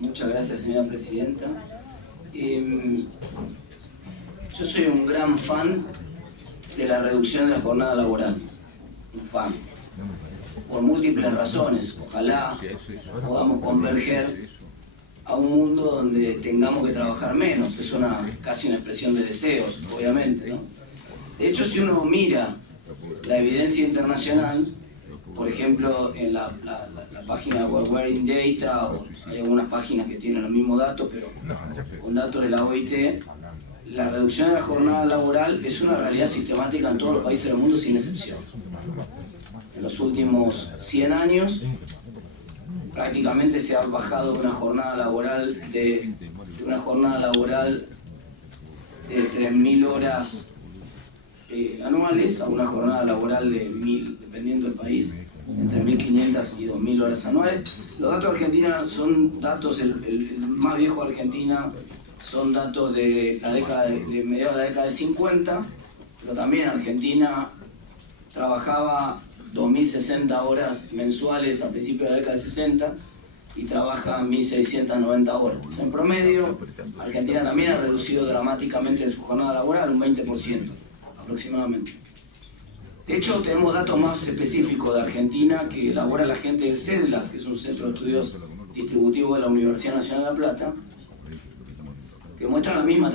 Muchas gracias, señora presidenta. Yo soy un gran fan de la reducción de la jornada laboral. Un fan. Por múltiples razones. Ojalá podamos converger a un mundo donde tengamos que trabajar menos. Es casi una expresión de deseos, obviamente, ¿no? De hecho, si uno mira la evidencia internacional, por ejemplo, en la página We're in Data, o hay algunas páginas que tienen los mismos datos, pero con datos de la OIT, la reducción de la jornada laboral es una realidad sistemática en todos los países del mundo, sin excepción. En los últimos 100 años, prácticamente se ha bajado una jornada laboral de 3.000 horas anuales a una jornada laboral de 1.000, dependiendo del país, entre 1.500 y 2.000 horas anuales. Los datos de Argentina son datos, el más viejo de Argentina, son datos de la década de mediados de la década de 50, pero también Argentina trabajaba 2.060 horas mensuales a principios de la década de 60 y trabaja 1.690 horas. O sea, en promedio, Argentina también ha reducido dramáticamente su jornada laboral, un 20% aproximadamente. De hecho, tenemos datos más específicos de Argentina que elabora la gente del CEDLAS, que es un centro de estudios distributivos de la Universidad Nacional de La Plata, que muestran la misma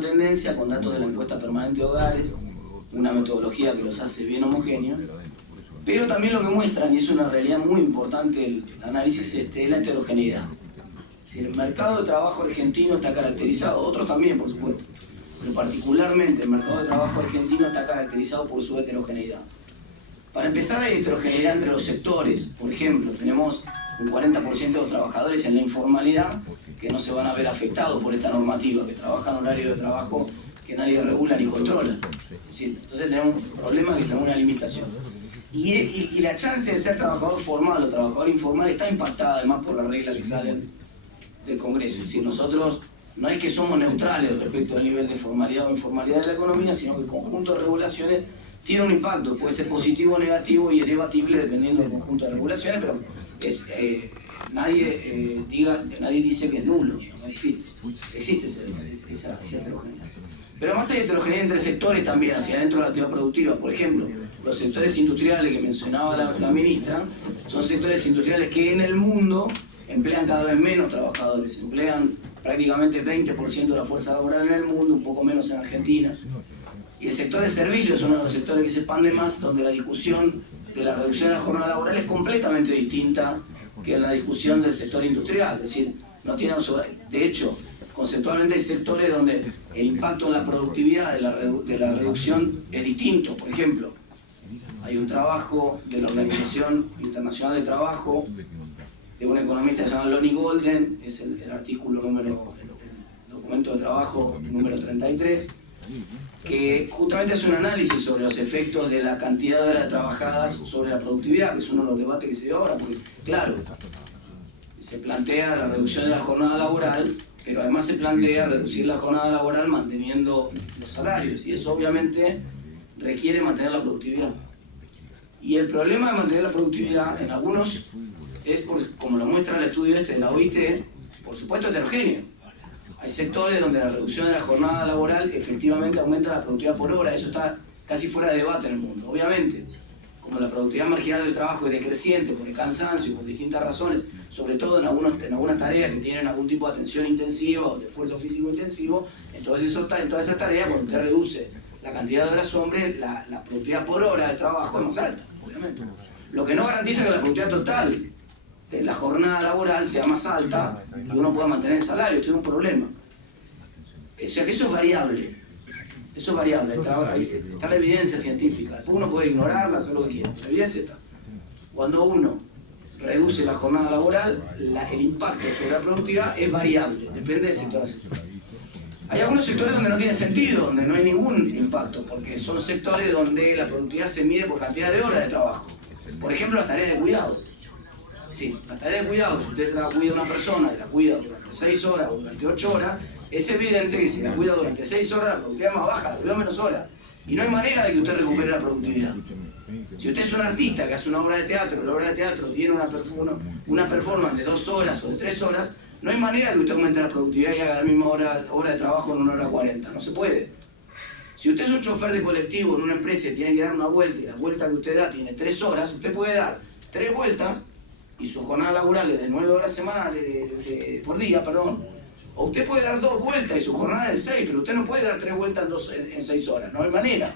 tendencia con datos de la encuesta permanente de hogares, una metodología que los hace bien homogéneos, pero también lo que muestran, y es una realidad muy importante el análisis es la heterogeneidad. Si el mercado de trabajo argentino está caracterizado, otros también por supuesto, pero particularmente el mercado de trabajo argentino está caracterizado por su heterogeneidad. Para empezar, hay heterogeneidad entre los sectores. Por ejemplo, tenemos un 40% de los trabajadores en la informalidad que no se van a ver afectados por esta normativa, que trabajan horario de trabajo que nadie regula ni controla. Es decir, entonces tenemos un problema que tenemos una limitación. Y la chance de ser trabajador formal o trabajador informal está impactada además por las reglas que salen del Congreso. Es decir, nosotros no es que somos neutrales respecto al nivel de formalidad o informalidad de la economía, sino que el conjunto de regulaciones tiene un impacto, puede ser positivo o negativo y es debatible dependiendo del conjunto de regulaciones, pero nadie dice que es nulo, no existe esa heterogeneidad. Pero además hay heterogeneidad entre sectores también, hacia adentro de la actividad productiva. Por ejemplo, los sectores industriales que mencionaba la ministra, son sectores industriales que en el mundo emplean cada vez menos trabajadores, emplean prácticamente 20% de la fuerza laboral en el mundo, un poco menos en Argentina. Y el sector de servicios es uno de los sectores que se expande más, donde la discusión de la reducción de la jornada laboral es completamente distinta que la discusión del sector industrial. Es decir, no tiene de hecho, conceptualmente hay sectores donde el impacto en la productividad de la reducción es distinto. Por ejemplo, hay un trabajo de la Organización Internacional de Trabajo, de un economista que se llama Lonnie Golden, es el artículo el documento de trabajo número 33, que justamente es un análisis sobre los efectos de la cantidad de horas trabajadas sobre la productividad, que es uno de los debates que se dio ahora, porque claro, se plantea la reducción de la jornada laboral, pero además se plantea reducir la jornada laboral manteniendo los salarios, y eso obviamente requiere mantener la productividad. Y el problema de mantener la productividad en algunos es, como lo muestra el estudio de la OIT, por supuesto heterogéneo. Hay sectores donde la reducción de la jornada laboral efectivamente aumenta la productividad por hora, eso está casi fuera de debate en el mundo. Obviamente, como la productividad marginal del trabajo es decreciente por el cansancio y por distintas razones, sobre todo en algunas tareas que tienen algún tipo de atención intensiva o de esfuerzo físico intensivo, entonces en todas esas tareas, cuando usted reduce la cantidad de horas hombre, la productividad por hora de trabajo es más alta, obviamente. Lo que no garantiza que la productividad total de la jornada laboral sea más alta y uno pueda mantener el salario, esto es un problema. O sea que eso es variable. Eso es variable, está la evidencia científica. Después uno puede ignorarla, hacer lo que quiera. La evidencia está. Cuando uno reduce la jornada laboral, el impacto sobre la productividad es variable, depende del sector a sector. Hay algunos sectores donde no tiene sentido, donde no hay ningún impacto, porque son sectores donde la productividad se mide por cantidad de horas de trabajo. Por ejemplo, las tareas de cuidado. Sí, las tareas de cuidado, si usted cuida a una persona y la cuida durante 6 horas o durante 8 horas, es evidente que si la cuida durante 6 horas, la productividad es más baja, la cuida menos horas. Y no hay manera de que usted recupere la productividad. Si usted es un artista que hace una obra de teatro, la obra de teatro tiene una performance de 2 horas o de 3 horas, no hay manera que usted aumente la productividad y haga la misma hora de trabajo en 1 hora 40, no se puede. Si usted es un chofer de colectivo en una empresa y tiene que dar una vuelta, y la vuelta que usted da tiene 3 horas, usted puede dar 3 vueltas y su jornada laboral es de 9 horas semanales por día, o usted puede dar 2 vueltas y su jornada es 6, pero usted no puede dar 3 vueltas en 6 horas, no hay manera.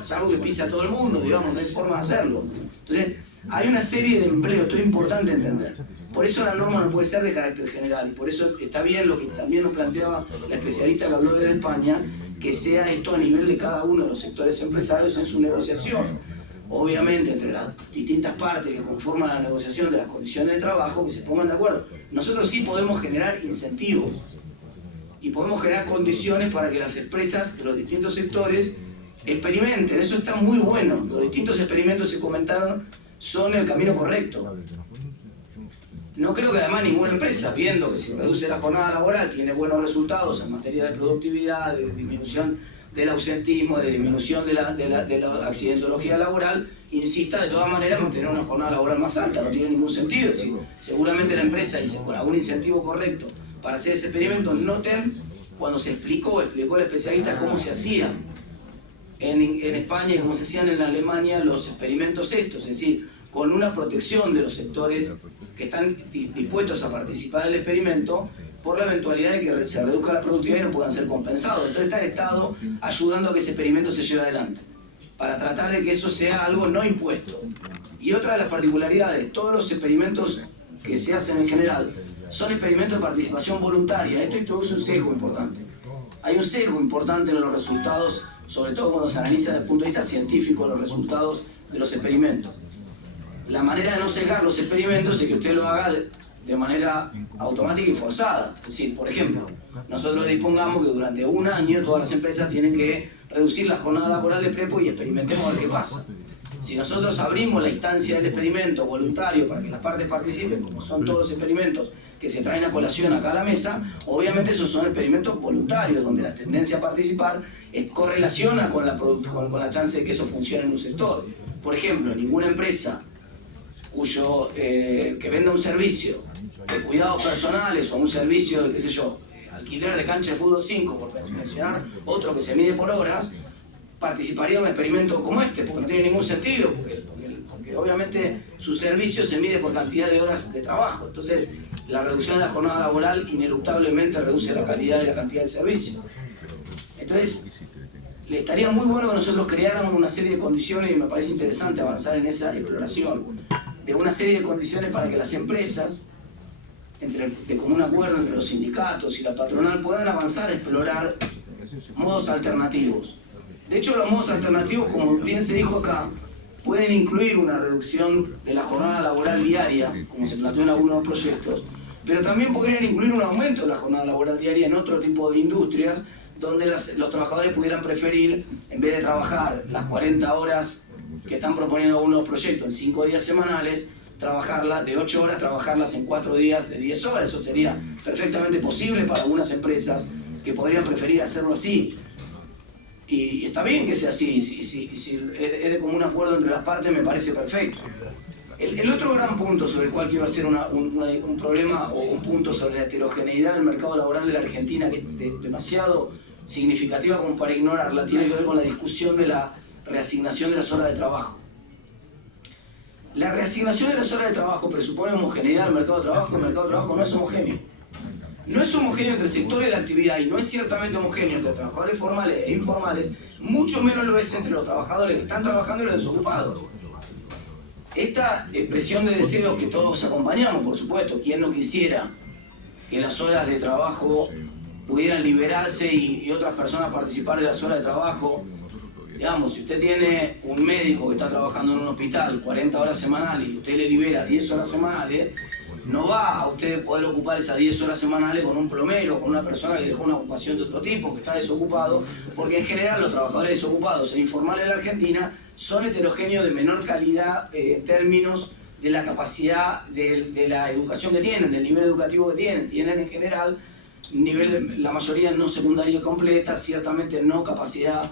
Es algo que pisa a todo el mundo, digamos, no hay forma de hacerlo. Entonces, hay una serie de empleos, esto es importante entender. Por eso la norma no puede ser de carácter general, y por eso está bien lo que también nos planteaba la especialista que habló desde España, que sea esto a nivel de cada uno de los sectores empresarios en su negociación. Obviamente, entre las distintas partes que conforman la negociación de las condiciones de trabajo, que se pongan de acuerdo. Nosotros sí podemos generar incentivos y podemos generar condiciones para que las empresas de los distintos sectores experimenten. Eso está muy bueno. Los distintos experimentos que se comentaron son el camino correcto. No creo que además ninguna empresa, viendo que si reduce la jornada laboral, tiene buenos resultados en materia de productividad, de disminución del ausentismo, de disminución de la accidentología laboral, insista de todas maneras en mantener una jornada laboral más alta. No tiene ningún sentido. ¿Sí? Seguramente la empresa, con algún incentivo correcto para hacer ese experimento, noten cuando se explicó el especialista cómo se hacían en España y cómo se hacían en Alemania los experimentos estos, es decir, con una protección de los sectores que están dispuestos a participar del experimento por la eventualidad de que se reduzca la productividad y no puedan ser compensados. Entonces está el Estado ayudando a que ese experimento se lleve adelante, para tratar de que eso sea algo no impuesto. Y otra de las particularidades, todos los experimentos que se hacen en general son experimentos de participación voluntaria. Esto introduce un sesgo importante. Hay un sesgo importante en los resultados, sobre todo cuando se analiza desde el punto de vista científico los resultados de los experimentos. La manera de no sesgar los experimentos es que usted lo haga de manera automática y forzada. Es decir, por ejemplo, nosotros dispongamos que durante 1 año todas las empresas tienen que reducir la jornada laboral de prepo y experimentemos a ver qué pasa. Si nosotros abrimos la instancia del experimento voluntario para que las partes participen, como son todos los experimentos que se traen a colación acá a la mesa, obviamente esos son experimentos voluntarios, donde la tendencia a participar correlaciona con la chance de que eso funcione en un sector. Por ejemplo, ninguna empresa que venda un servicio de cuidados personales o un servicio de, qué sé yo, alquiler de cancha de fútbol 5, por mencionar otro que se mide por horas, participaría de un experimento como este, porque no tiene ningún sentido, porque obviamente su servicio se mide por cantidad de horas de trabajo. Entonces, la reducción de la jornada laboral ineluctablemente reduce la calidad y la cantidad del servicio. Entonces, le estaría muy bueno que nosotros creáramos una serie de condiciones, y me parece interesante avanzar en esa exploración, de una serie de condiciones para que las empresas, de común acuerdo entre los sindicatos y la patronal, puedan avanzar a explorar modos alternativos. De hecho, los modos alternativos, como bien se dijo acá, pueden incluir una reducción de la jornada laboral diaria, como se planteó en algunos proyectos, pero también podrían incluir un aumento de la jornada laboral diaria en otro tipo de industrias, donde los trabajadores pudieran preferir, en vez de trabajar las 40 horas que están proponiendo algunos proyectos en 5 días semanales, trabajarlas de 8 horas, trabajarlas en 4 días de 10 horas. Eso sería perfectamente posible para algunas empresas que podrían preferir hacerlo así. Y está bien que sea así, si es de común acuerdo entre las partes, me parece perfecto. El otro gran punto sobre el cual quiero hacer un problema o un punto sobre la heterogeneidad del mercado laboral de la Argentina, que es demasiado significativa como para ignorarla, tiene que ver con la discusión de la reasignación de las horas de trabajo. La reasignación de las horas de trabajo presupone homogeneidad del mercado de trabajo. El mercado de trabajo no es homogéneo. No es homogéneo entre sectores de la actividad y no es ciertamente homogéneo entre trabajadores formales e informales, mucho menos lo es entre los trabajadores que están trabajando y los desocupados. Esta expresión de deseo que todos acompañamos, por supuesto, quien no quisiera que las horas de trabajo pudieran liberarse y otras personas participar de las horas de trabajo. Digamos, si usted tiene un médico que está trabajando en un hospital 40 horas semanales y usted le libera 10 horas semanales, no va a usted poder ocupar esas 10 horas semanales con un plomero, con una persona que dejó una ocupación de otro tipo, que está desocupado, porque en general los trabajadores desocupados e informales de la Argentina son heterogéneos de menor calidad en términos de la capacidad de la educación que tienen, del nivel educativo que tienen. Tienen en general la mayoría no secundaria completa, ciertamente no capacidad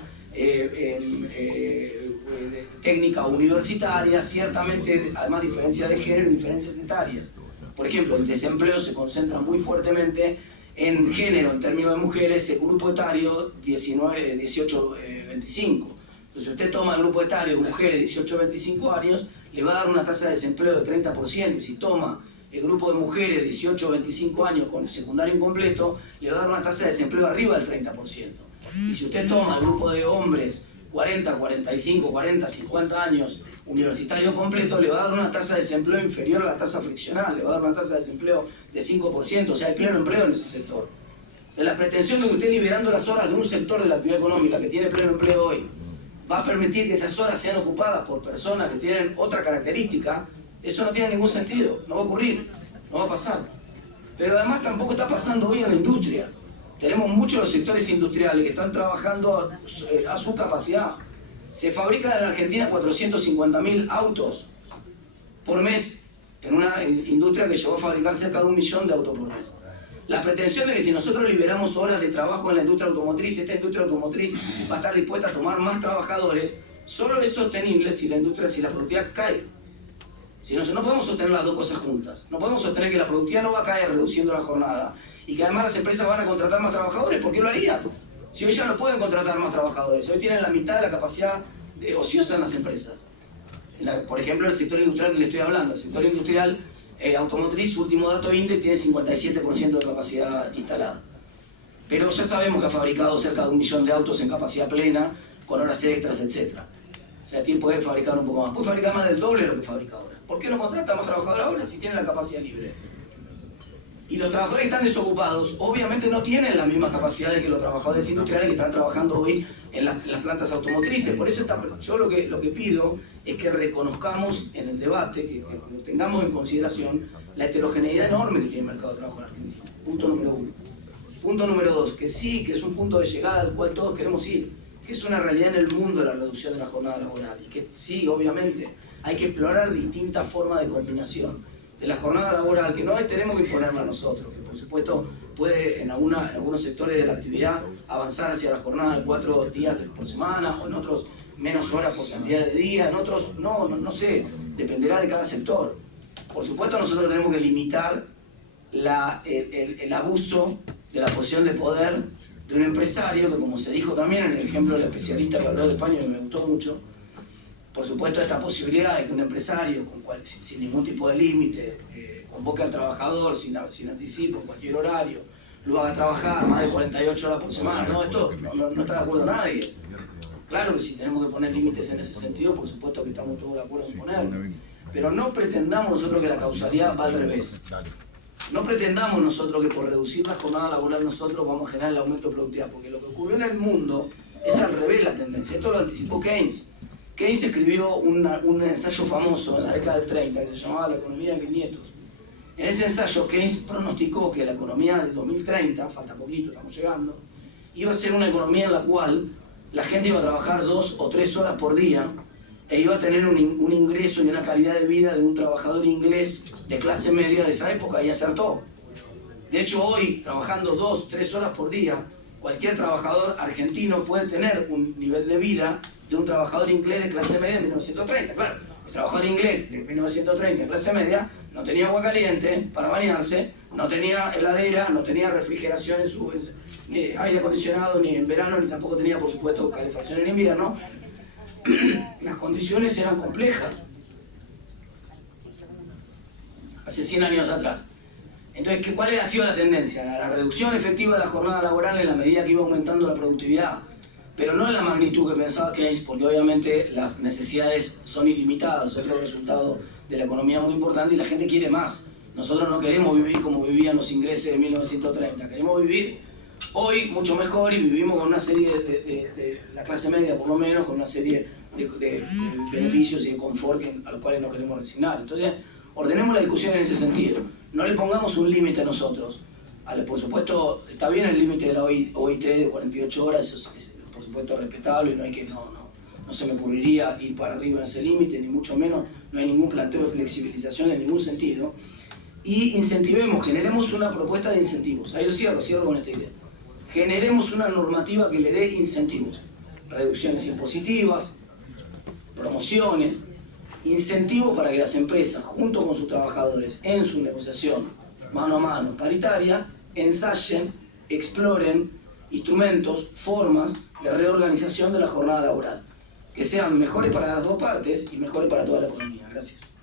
técnica universitaria, ciertamente además diferencias de género y diferencias etarias. Por ejemplo, el desempleo se concentra muy fuertemente en género, en términos de mujeres, el grupo etario 18-25. Entonces usted toma el grupo etario de mujeres 18-25 años, le va a dar una tasa de desempleo de 30%. Y si toma el grupo de mujeres 18-25 años con secundario incompleto, le va a dar una tasa de desempleo arriba del 30%. Y si usted toma el grupo de hombres 40, 45, 40, 50 años universitario completo, le va a dar una tasa de desempleo inferior a la tasa friccional, le va a dar una tasa de desempleo de 5%, o sea, hay pleno empleo en ese sector. De la pretensión de que usted liberando las horas de un sector de la actividad económica que tiene pleno empleo hoy, va a permitir que esas horas sean ocupadas por personas que tienen otra característica, eso no tiene ningún sentido, no va a ocurrir, no va a pasar. Pero además tampoco está pasando hoy en la industria. Tenemos muchos de los sectores industriales que están trabajando a su capacidad. Se fabrican en Argentina 450.000 autos por mes, en una industria que llegó a fabricar cerca de 1 millón de autos por mes. La pretensión de que si nosotros liberamos horas de trabajo en la industria automotriz, esta industria automotriz va a estar dispuesta a tomar más trabajadores, solo es sostenible si la productividad cae. Si no podemos sostener las dos cosas juntas. No podemos sostener que la productividad no va a caer reduciendo la jornada y que además las empresas van a contratar más trabajadores. ¿Por qué lo harían? Si hoy ya no pueden contratar más trabajadores, hoy tienen la mitad de la capacidad ociosa en las empresas. Por ejemplo, el sector industrial que le estoy hablando, el sector industrial automotriz, su último dato INDEX tiene 57% de capacidad instalada. Pero ya sabemos que ha fabricado cerca de 1 millón de autos en capacidad plena, con horas extras, etc. O sea, puede fabricar un poco más. Puede fabricar más del doble de lo que fabrica ahora. ¿Por qué no contrata más trabajadores ahora si tienen la capacidad libre? Y los trabajadores que están desocupados, obviamente no tienen la misma capacidad que los trabajadores industriales que están trabajando hoy en las plantas automotrices. Por eso yo lo que pido es que reconozcamos en el debate, que tengamos en consideración la heterogeneidad enorme que tiene el mercado de trabajo en Argentina. Punto número 1. Punto número 2, que sí, que es un punto de llegada al cual todos queremos ir, que es una realidad en el mundo la reducción de la jornada laboral, y que sí, obviamente, hay que explorar distintas formas de combinación de la jornada laboral, que no tenemos que imponerla nosotros, que por supuesto puede en algunos sectores de la actividad avanzar hacia la jornada de 4 días por semana, o en otros menos horas por cantidad de días, en otros no sé, dependerá de cada sector. Por supuesto nosotros tenemos que limitar el abuso de la posición de poder de un empresario, que como se dijo también en el ejemplo del especialista que habló de España, que me gustó mucho, por supuesto esta posibilidad de que un empresario sin ningún tipo de límite convoque al trabajador sin anticipo, en cualquier horario, lo haga trabajar más de 48 horas por semana, esto no está de acuerdo nadie. Claro que sí, tenemos que poner límites en ese sentido, por supuesto que estamos todos de acuerdo en ponerlo, pero no pretendamos nosotros que la causalidad va al revés. No pretendamos nosotros que por reducir la jornada laboral nosotros vamos a generar el aumento de productividad, porque lo que ocurrió en el mundo es al revés la tendencia. Esto lo anticipó Keynes. Keynes escribió un ensayo famoso en la década del 30 que se llamaba La economía de mis nietos. En ese ensayo Keynes pronosticó que la economía del 2030, falta poquito, estamos llegando, iba a ser una economía en la cual la gente iba a trabajar 2 o 3 horas por día e iba a tener un ingreso y una calidad de vida de un trabajador inglés de clase media de esa época, y acertó. De hecho, hoy, trabajando 2 o 3 horas por día, cualquier trabajador argentino puede tener un nivel de vida de un trabajador inglés de clase media de 1930. Claro, el trabajador inglés de 1930 de clase media no tenía agua caliente para bañarse, no tenía heladera, no tenía refrigeración en su aire acondicionado ni en verano, ni tampoco tenía, por supuesto, calefacción en invierno. Las condiciones eran complejas hace 100 años atrás. Entonces, ¿cuál ha sido la tendencia? La reducción efectiva de la jornada laboral en la medida que iba aumentando la productividad, pero no en la magnitud que pensaba Keynes, porque obviamente las necesidades son ilimitadas, es el resultado de la economía muy importante y la gente quiere más. Nosotros no queremos vivir como vivían los ingleses de 1930, queremos vivir hoy mucho mejor, y vivimos con una serie de la clase media por lo menos, con una serie de beneficios y de confort a los cuales no queremos resignar. Entonces, ordenemos la discusión en ese sentido. No le pongamos un límite a nosotros. Por supuesto, está bien el límite de la OIT de 48 horas, es por supuesto respetable, no se me ocurriría ir para arriba en ese límite, ni mucho menos, no hay ningún planteo de flexibilización en ningún sentido. Y incentivemos, generemos una propuesta de incentivos. Ahí lo cierro con esta idea. Generemos una normativa que le dé incentivos, reducciones impositivas, promociones, incentivos para que las empresas, junto con sus trabajadores, en su negociación mano a mano, paritaria, ensayen, exploren instrumentos, formas de reorganización de la jornada laboral, que sean mejores para las dos partes y mejores para toda la economía. Gracias.